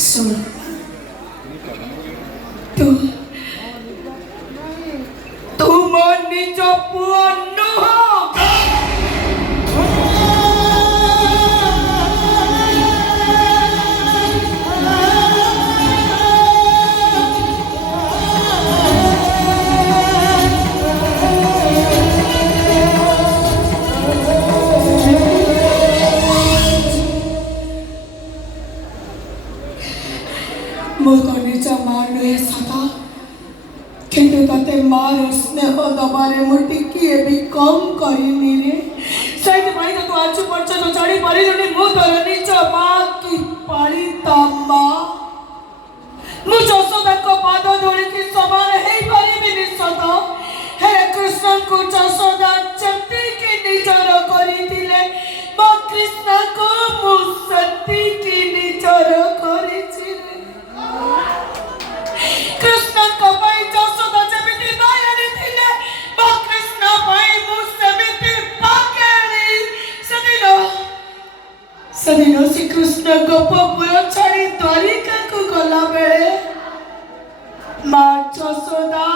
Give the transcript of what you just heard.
सुन तू तू मो निज पुओ नुह मो तो निज मां नुहे सदा किंतु तते मार स्नेह दबारे मु टिकिए भी कम करिनी रे सहित भाई तो आज पर्यंत जानी पारिलुनी मु तोर निज मां की पालिता मां मु जसोदा को पाद धोली की समान हे परिबिनी सदा हे कृष्ण को जसोदा चंदी के निजर करी दिले मो कृष्ण को मु सती की निजर करी कृष्ण को भाई जसोदा जमिति दयाली थिले मो कृष्ण भाई मु समिति पाकेली सदिनो श्री कृष्ण गोपपुर छाड़ी द्वारिका को गला बेले मां जसोदा